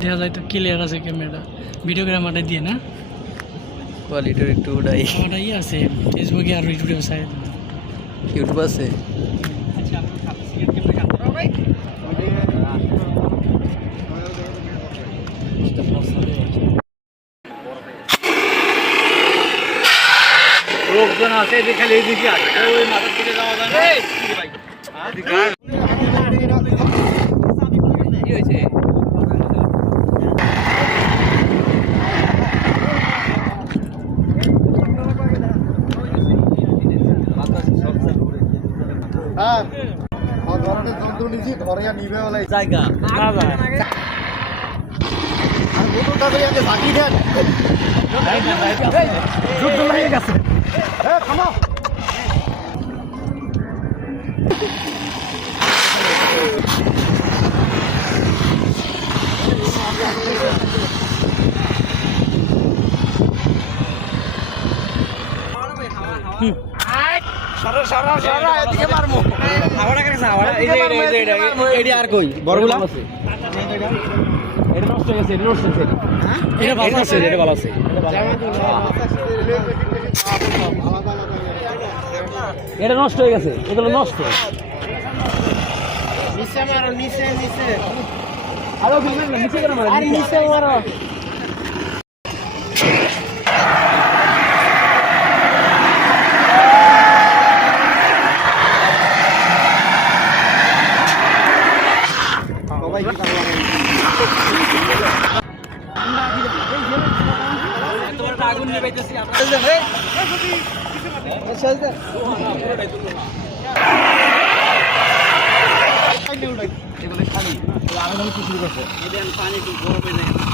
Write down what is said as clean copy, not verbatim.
দেখা যায় তো ক্লিয়ার আছে ক্যামেরাটা ভিডিওগ্রামারটা দিয়ে না কোয়ালিটির একটু ওটাই আছে ফেসবুকে আর ইউটিউবে আছে ইউটিউব আছে লোকজন আছে খালি এদিকে আছে ওই মাথার দিকে যাওয়া যায় না কি হয়েছে জায়গা আর কই বড়গুলা এটা নষ্ট হয়ে গেছে এটা ভালো আছে এটা নষ্ট হয়ে গেছে এগুলো নষ্ট আরো নিচে কেন মারো নিচে মারো আগুন নেবাইতেছি পানি একটু গরম হয়ে যায়